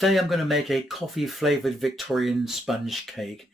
Today I'm going to make a coffee flavoured Victorian sponge cake.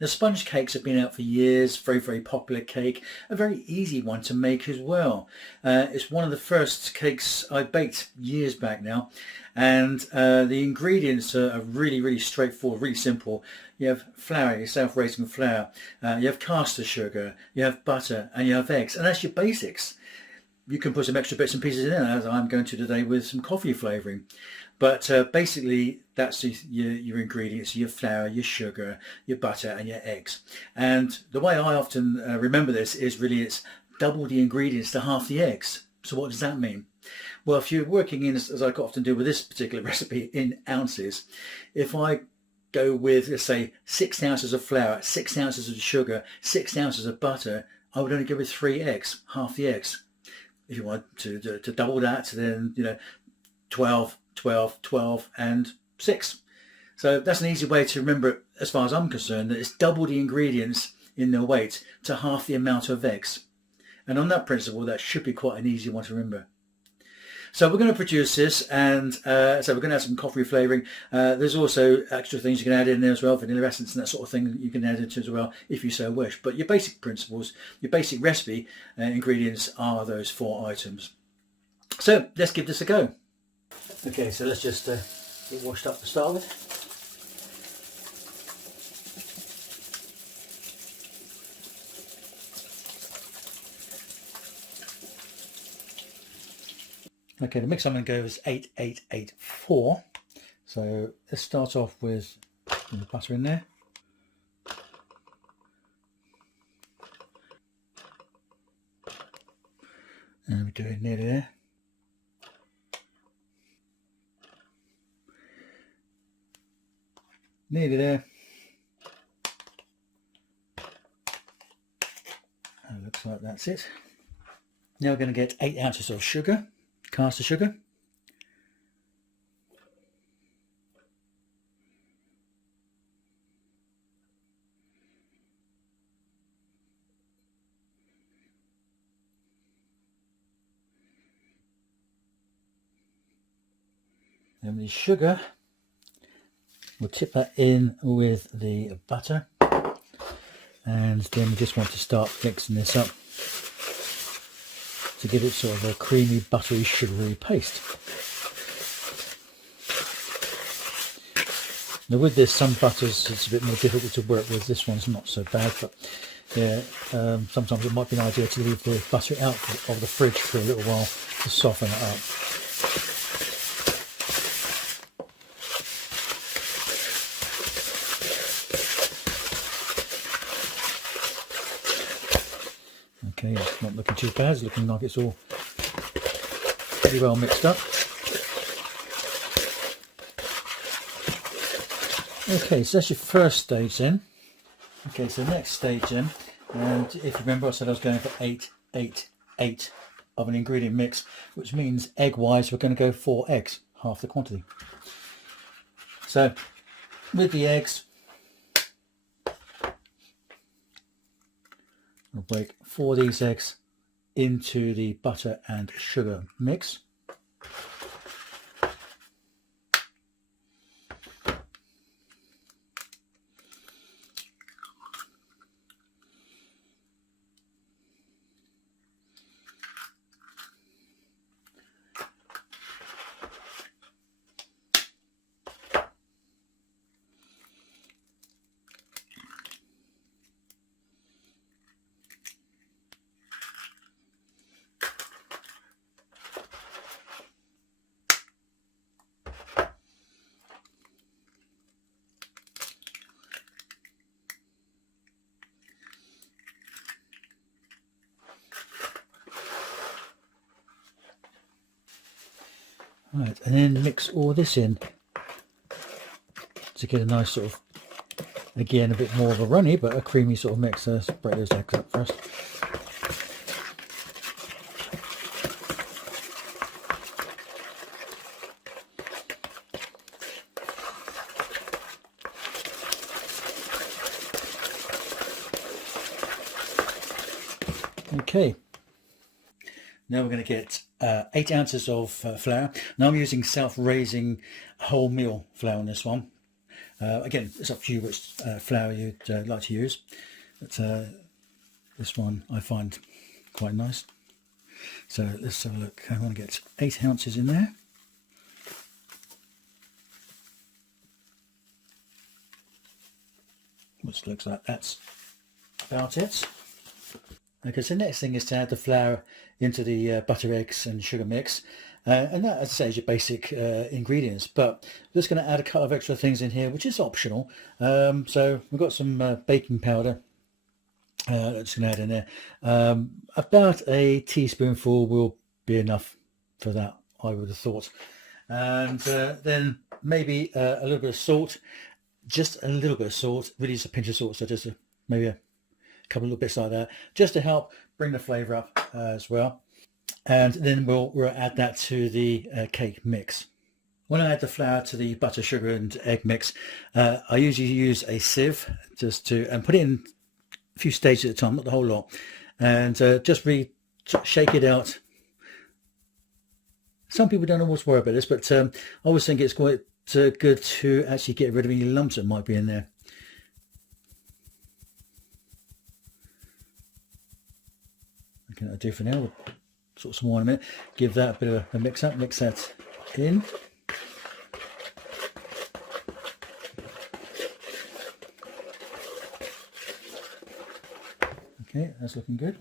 Now sponge cakes have been out for years, very popular cake, a very easy one to make as well. It's one of the first cakes I baked years back now, and the ingredients are really straightforward, really simple. You have flour, your self-raising flour, you have caster sugar, you have butter, and you have eggs, and that's your basics. You can put some extra bits and pieces in there, as I'm going to today with some coffee flavouring. But basically, that's your ingredients: your flour, your sugar, your butter, and your eggs. And the way I often remember this is really it's double the ingredients to half the eggs. So what does that mean? Well, if you're working in, as I often do with this particular recipe, in ounces, if I go with, let's say, 6 ounces of flour, 6 ounces of sugar, 6 ounces of butter, I would only go with 3 eggs, half the eggs. If you want to double that, then 12, 12, 12 and 6. So that's an easy way to remember it, as far as I'm concerned, that it's double the ingredients in their weight to half the amount of eggs. And on that principle, that should be quite an easy one to remember. So we're going to produce this, and so we're going to add some coffee flavouring. There's also extra things you can add in there as well, vanilla essence and that sort of thing you can add into as well if you so wish. But your basic principles, your basic recipe ingredients are those 4 items. So let's give this a go. Okay, so let's just get washed up to start with. Okay, the mix I'm going to go is 8884. So let's start off with the butter in there. And we do it nearly there. Nearly there. And it looks like that's it. Now we're going to get 8 ounces of sugar. Caster sugar, and the sugar, we'll tip that in with the butter, and then we just want to start mixing this up to give it sort of a creamy, buttery, sugary paste. Now with this, some butters it's a bit more difficult to work with. This one's not so bad, but yeah, sometimes it might be an idea to leave the butter out of the fridge for a little while to soften it up. Okay, it's not looking too bad, it's looking like it's all pretty well mixed up. Okay, so that's your first stage then. Okay, so next stage then, and if you remember I said I was going for 8, 8, 8 of an ingredient mix, which means egg wise we're going to go 4 eggs, half the quantity. So with the eggs, we'll break 4 of these eggs into the butter and sugar mix. Right, and then mix all this in to get a nice sort of, again, a bit more of a runny but a creamy sort of mix. So let's break those eggs up first. Okay, now we're going to get 8 ounces of flour. Now I'm using self-raising wholemeal flour on this one. Again, it's up to you which flour you'd like to use, but this one I find quite nice. So let's have a look. I want to get 8 ounces in there. Which looks like that's about it. Okay, so the next thing is to add the flour into the butter, eggs and sugar mix. And that, as I say, is your basic ingredients. But I'm just going to add a couple of extra things in here, which is optional. So we've got some baking powder. Just going to add in there. About a teaspoonful will be enough for that, I would have thought. And then maybe a little bit of salt. Just a little bit of salt, really just a pinch of salt, so just maybe a couple of little bits like that, just to help bring the flavour up as well. And then we'll add that to the cake mix. When I add the flour to the butter, sugar and egg mix, I usually use a sieve and put it in a few stages at a time, not the whole lot, and just really shake it out. Some people don't always worry about this, but I always think it's quite good to actually get rid of any lumps that might be in there. Okay, that'll do for now. We'll sort some more in a minute. Give that a bit of a mix up, mix that in. Okay, that's looking good.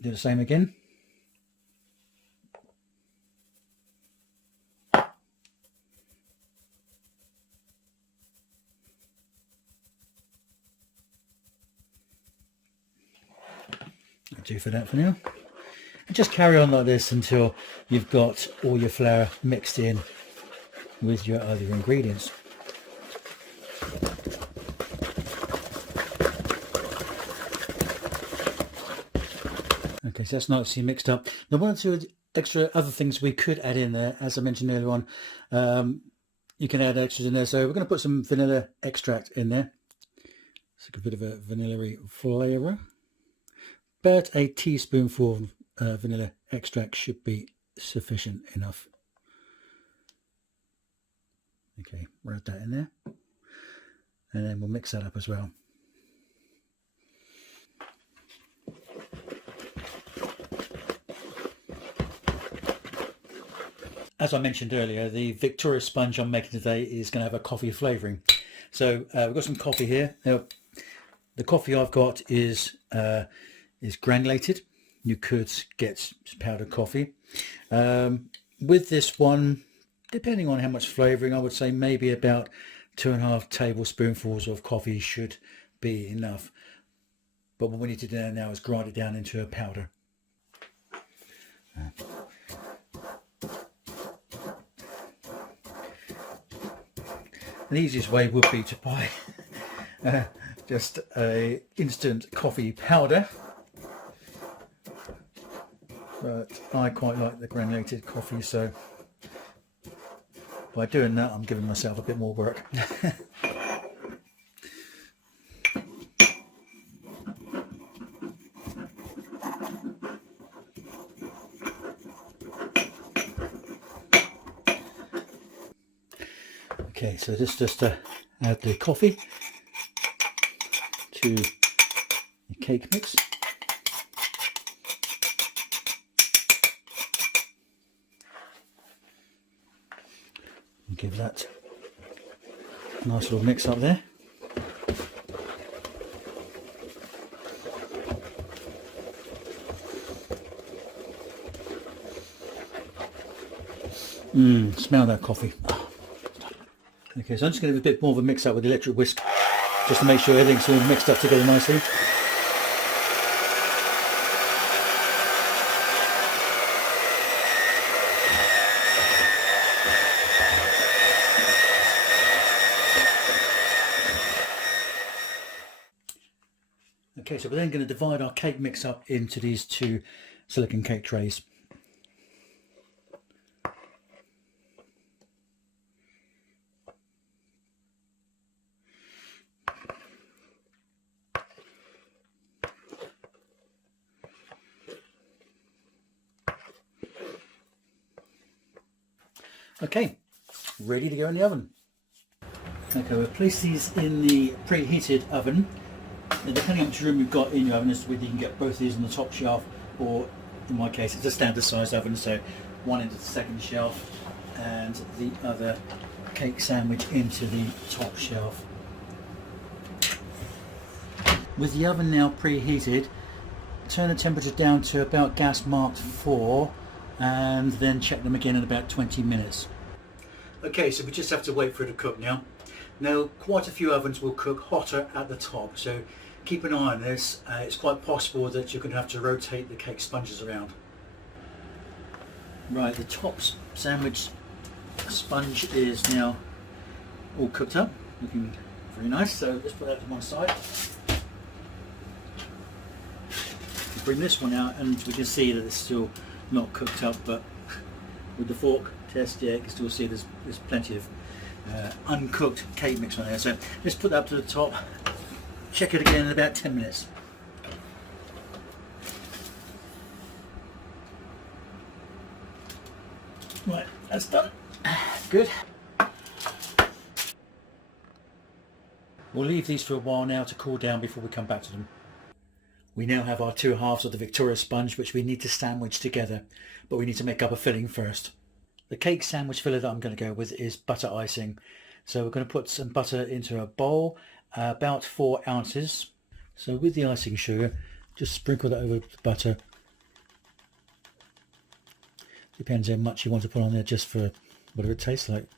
Do the same again. Do for that for now, and just carry on like this until you've got all your flour mixed in with your other ingredients. Okay, so that's nicely mixed up. Now, one or two extra other things we could add in there, as I mentioned earlier on. You can add extras in there, so we're going to put some vanilla extract in there. It's a bit of a vanilla-y flavour. About a teaspoonful of vanilla extract should be sufficient enough. Okay, we'll add that in there, and then we'll mix that up as well. As I mentioned earlier, the Victoria sponge I'm making today is going to have a coffee flavouring. So we've got some coffee here. Now, the coffee I've got is granulated. You could get powdered coffee. With this one, depending on how much flavouring, I would say maybe about 2.5 tablespoonfuls of coffee should be enough. But what we need to do now is grind it down into a powder. The easiest way would be to buy just a instant coffee powder. But I quite like the granulated coffee, so by doing that I'm giving myself a bit more work. Okay, so this just to add the coffee to the cake mix. Give that a nice little mix up there. Smell that coffee. Okay, so I'm just going to have a bit more of a mix up with the electric whisk, just to make sure everything's all mixed up together nicely. Okay, so we're then going to divide our cake mix up into these 2 silicone cake trays. Okay, ready to go in the oven. Okay, we'll place these in the preheated oven. And depending on which room you've got in your oven, as to whether you can get both of these on the top shelf, or in my case it's a standard sized oven, so one into the second shelf and the other cake sandwich into the top shelf. With the oven now preheated, turn the temperature down to about gas marked 4 and then check them again in about 20 minutes. Okay, so we just have to wait for it to cook now. Now, quite a few ovens will cook hotter at the top, so keep an eye on this. It's quite possible that you're going to have to rotate the cake sponges around. Right, the top sandwich sponge is now all cooked up, looking very nice, so let's put that to one side. Bring this one out and we can see that it's still not cooked up, but with the fork test, yeah, you can still see there's plenty of uncooked cake mix on there. So let's put that up to the top, check it again in about 10 minutes. Right, that's done. Good. We'll leave these for a while now to cool down before we come back to them. We now have our two halves of the Victoria sponge, which we need to sandwich together, but we need to make up a filling first. The cake sandwich filler that I'm going to go with is butter icing. So we're going to put some butter into a bowl, about 4 ounces. So with the icing sugar, just sprinkle that over the butter. Depends how much you want to put on there, just for whatever it tastes like.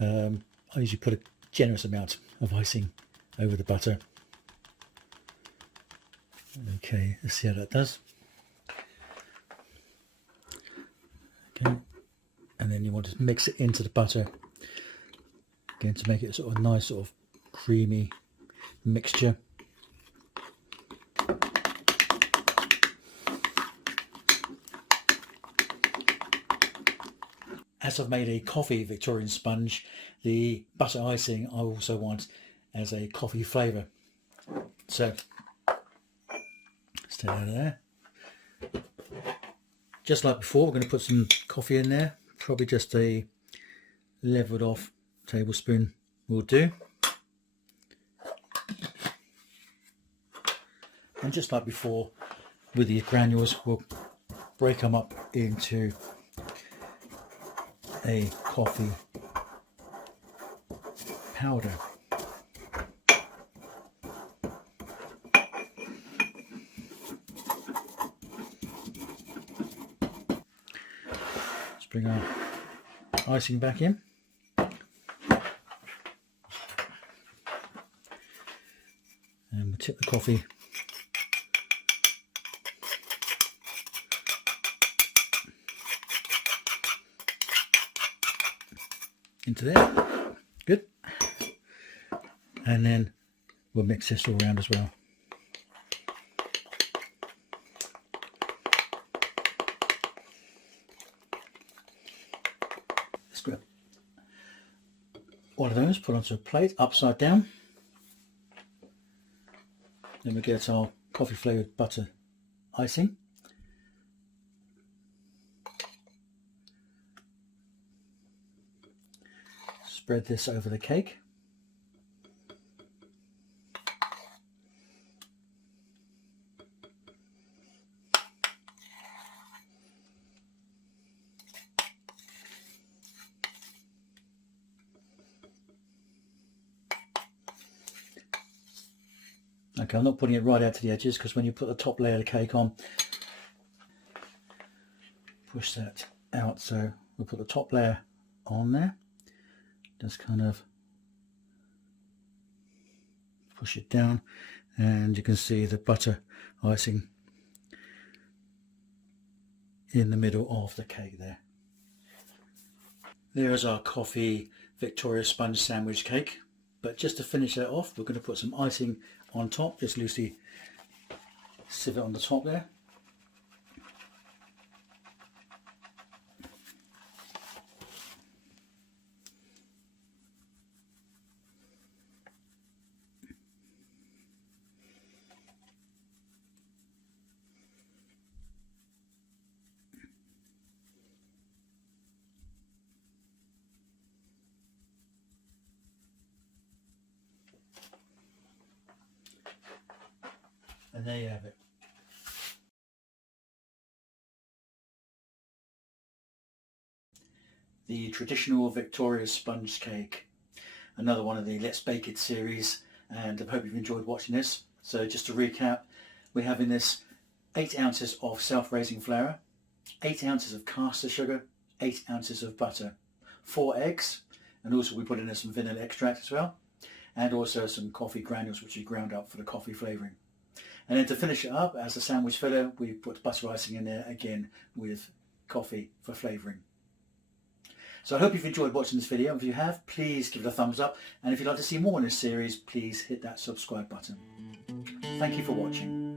I usually put a generous amount of icing over the butter. Okay, let's see how that does. Okay, and then you want to mix it into the butter again to make it sort of a nice sort of creamy mixture. As I've made a coffee Victorian sponge, the butter icing I also want as a coffee flavour. So take that out of there. Just like before, we're going to put some coffee in there. Probably just a leveled off tablespoon will do. And just like before, with the granules, we'll break them up into a coffee powder. Bring our icing back in. And we'll tip the coffee into there. Good. And then we'll mix this all around as well. Grab one of those, put onto a plate upside down. Then we get our coffee flavoured butter icing. Spread this over the cake. Okay, I'm not putting it right out to the edges because when you put the top layer of the cake on, push that out. So we'll put the top layer on there, just kind of push it down, and you can see the butter icing in the middle of the cake there. There's our coffee Victoria sponge sandwich cake. But just to finish that off, we're going to put some icing on top, just loosely sieve it on the top there. there you have it. The traditional Victoria sponge cake. Another one of the Let's Bake It series, and I hope you've enjoyed watching this. So just to recap, we have in this 8 ounces of self-raising flour, 8 ounces of caster sugar, 8 ounces of butter, 4 eggs, and also we put in there some vanilla extract as well, and also some coffee granules which we ground up for the coffee flavouring. And then to finish it up, as a sandwich filler, we put butter icing in there again with coffee for flavouring. So I hope you've enjoyed watching this video. If you have, please give it a thumbs up. And if you'd like to see more in this series, please hit that subscribe button. Thank you for watching.